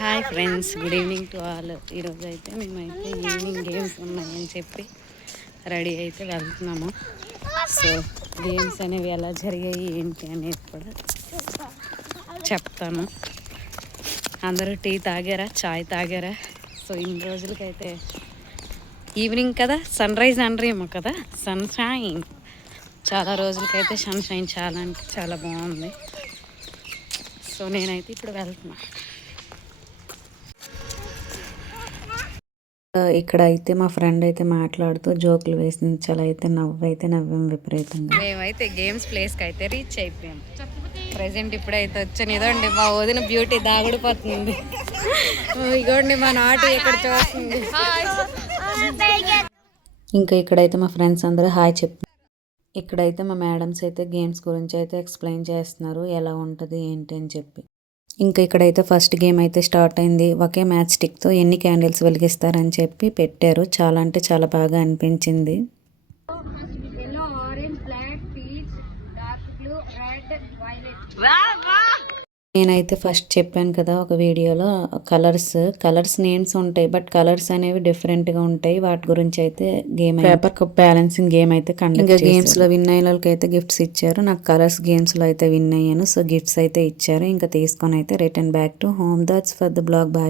Hi friends good evening to all ఈరోజు అయితే మేమైతే ఈవినింగ్ గేమ్స్ ఉన్నాయని చెప్పి రెడీ అయితే వెళ్తున్నాము. సో గేమ్స్ అనేవి ఎలా జరిగాయి ఏంటి అనేది కూడా చెప్తాను. అందరూ టీ తాగారా? చాయ్ తాగారా? సో ఇన్ని రోజులకైతే ఈవినింగ్ కదా? సన్ రైజ్ అనరేమో కదా? సన్ షైన్ చాలా రోజులకైతే సన్ షైన్ చాలా అంటే చాలా బాగుంది. సో నేనైతే ఇప్పుడు వెళ్తున్నాను ఇక్కడ అయితే మా ఫ్రెండ్ అయితే మాట్లాడుతూ జోకులు వేసింది. చాలా అయితే నవ్వు అయితే నవ్వాం విపరీతంగా. మేమైతే గేమ్స్ ప్లేస్కి అయితే రీచ్ అయిపోయాం. ప్రజెంట్ ఇప్పుడైతే వచ్చాను. ఇదండి మా వదిన బ్యూటీ దాగుడిపోతుంది. ఇగోండి మా నాటు ఇక్కడ చూస్తుంది. ఇంకా ఇక్కడైతే మా ఫ్రెండ్స్ అందరూ హాయ్ చెప్పు ఇక్కడైతే మా మేడమ్స్ అయితే గేమ్స్ గురించి అయితే ఎక్స్ప్లెయిన్ చేస్తున్నారు. ఎలా ఉంటుంది ఏంటి అని చెప్పి. ఇంకా ఇక్కడైతే ఫస్ట్ గేమ్ అయితే స్టార్ట్ అయింది. ఒకే మ్యాచ్ స్టిక్తో ఎన్ని క్యాండిల్స్ వెలిగిస్తారని చెప్పి పెట్టారు. చాలా అంటే చాలా బాగా అనిపించింది. Red, violet. నేనైతే ఫస్ట్ చెప్పాను కదా ఒక వీడియోలో కలర్స్ కలర్స్ నేమ్స్ ఉంటాయి బట్ కలర్స్ అనేవి డిఫరెంట్గా ఉంటాయి. వాటి గురించి అయితే game paper cup balancing game అయితే కండక్ట్ గేమ్స్లో విన్ అయిన వాళ్ళకి అయితే గిఫ్ట్స్ ఇచ్చారు. నాకు కలర్స్ గేమ్స్లో అయితే విన్ అయ్యాను. సో గిఫ్ట్స్ అయితే ఇచ్చారు. ఇంకా తీసుకొని అయితే return back to home that's for the blog bye